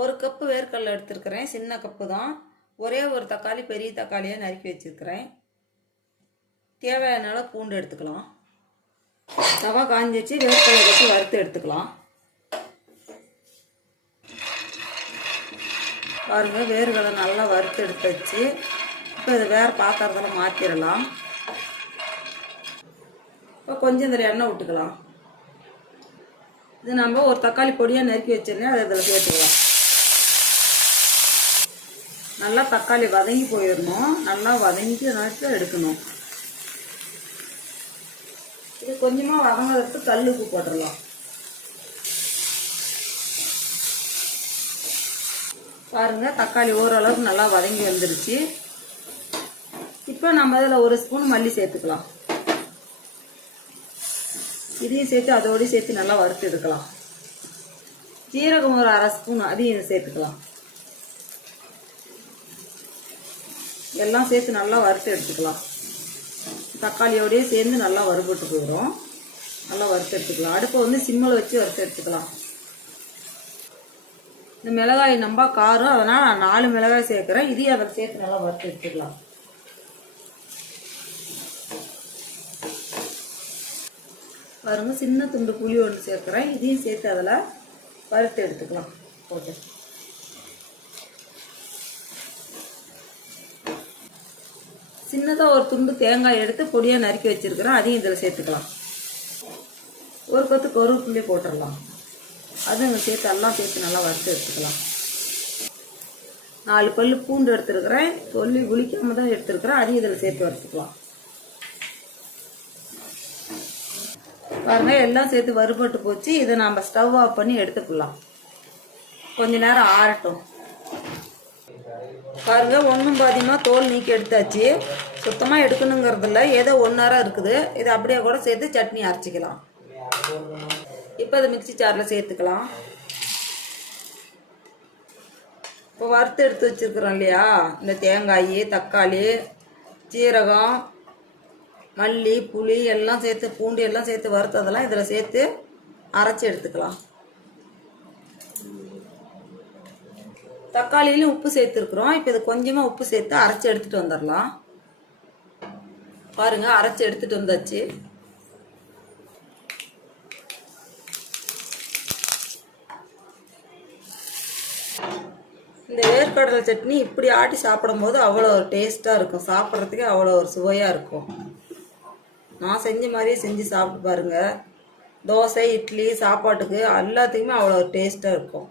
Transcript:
ஒரு கப்பு வேர்க்கடலை எடுத்துருக்கிறேன். சின்ன கப்பு தான் ஒரே ஒரு தக்காளி பெரிய தக்காளியாக நறுக்கி வச்சுருக்கிறேன். தேவையான பூண்டு எடுத்துக்கலாம். தவா காஞ்சிச்சு வேர்க்கடலை வச்சு வறுத்து எடுத்துக்கலாம். பாருங்கள் வேர்களை நல்லா வறுத்து எடுத்து வச்சு இப்போ இதை வேறு பாத்திரத்தில் மாற்றிடலாம் இப்போ கொஞ்சம் இந்த எண்ணெய் விட்டுக்கலாம். இது நம்ம ஒரு தக்காளி பொடியாக நறுக்கி வச்சிருந்தேன். அதை இதில் சேர்த்துக்கலாம். நல்லா தக்காளி வதங்கி போயிடணும். நல்லா வதங்கி நேரத்தில் எடுக்கணும். இது கொஞ்சமாக வதங்கிறதுக்கு கல் உப்பு போட்டுடலாம். பாருங்கள் தக்காளி ஓரளவுக்கு நல்லா வதங்கி வந்துருச்சு. இப்போ நம்ம இதில் ஒரு ஸ்பூன் மல்லி சேர்த்துக்கலாம். இதையும் சேர்த்து அதோடு சேர்த்து நல்லா வறுத்து எடுக்கலாம். ஜீரகம் ஒரு அரை ஸ்பூன் அதையும் சேர்த்துக்கலாம். எல்லாம் சேர்த்து நல்லா வறுத்து எடுத்துக்கலாம். தக்காளியோடய சேர்ந்து நல்லா வறுபட்டு போயிடும். நல்லா வறுத்து எடுத்துக்கலாம். அடுப்பை வந்து சிம்மில் வச்சு வறுத்து எடுத்துக்கலாம். இந்த மிளகாய் நம்ப காரம் அதனால் நான் நாலு மிளகாய் சேர்க்குறேன். இதையும் அதை சேர்த்து நல்லா வறுத்து எடுத்துக்கலாம். பாருங்கள் சின்ன துண்டு புளி ஒன்று சேர்க்குறேன். இதையும் சேர்த்து அதில் வறுத்து எடுத்துக்கலாம். ஓகே. சின்னதாக ஒரு துண்டு தேங்காய் எடுத்து பொடியாக நறுக்கி வச்சுருக்கிறோம். அதையும் இதில் சேர்த்துக்கலாம். ஒரு கொத்து கருவேப்பிள்ளை போட்டுடலாம் அதுங்க சேர்த்து எல்லாம் சேர்த்து நல்லா வறுத்து எடுத்துக்கலாம். நாலு கொல்லு பூண்டு எடுத்துருக்கிறேன். சொல்லி குளிக்காம தான் எடுத்துருக்கிறேன். அதையும் இதில் சேர்த்து வறுத்துக்கலாம். பாருங்கள் எல்லாம் சேர்த்து வறுபட்டு போச்சு. இதை நம்ம ஸ்டவ் ஆஃப் பண்ணி எடுத்துக்கலாம். கொஞ்ச நேரம் ஆறட்டும். பாருங்க ஒன்றும் பாதியமாக தோல் நீக்கி எடுத்தாச்சு. சுத்தமாக எடுக்கணுங்கிறதில்ல ஏதோ ஒன்றாராக இருக்குது. இதை அப்படியே கூட சேர்த்து சட்னி அரைச்சிக்கலாம். இப்போ அதை மிக்ஸி சாரில் சேர்த்துக்கலாம். இப்போ வறுத்து எடுத்து வச்சுருக்குறோம் இல்லையா? இந்த தேங்காய் தக்காளி சீரகம் மல்லி புளி எல்லாம் சேர்த்து பூண்டு எல்லாம் சேர்த்து வறுத்ததெல்லாம் இதில் சேர்த்து அரைச்சி எடுத்துக்கலாம். தக்காளியிலும் உப்பு சேர்த்துருக்குறோம். இப்போ இது கொஞ்சமாக உப்பு சேர்த்து அரைச்சி எடுத்துகிட்டு வந்துடலாம். பாருங்கள் அரைச்சி எடுத்துகிட்டு வந்தாச்சு. இந்த வேர்க்கடலை சட்னி இப்படி ஆட்டி சாப்பிடும்போது அவ்வளோ ஒரு டேஸ்ட்டாக இருக்கும். சாப்பிட்றதுக்கே அவ்வளோ ஒரு சுவையாக இருக்கும். நான் செஞ்ச மாதிரியே செஞ்சு சாப்பிட்டு பாருங்கள் தோசை இட்லி சாப்பாட்டுக்கு எல்லாத்துக்குமே அவ்வளோ ஒரு டேஸ்ட்டாக இருக்கும்.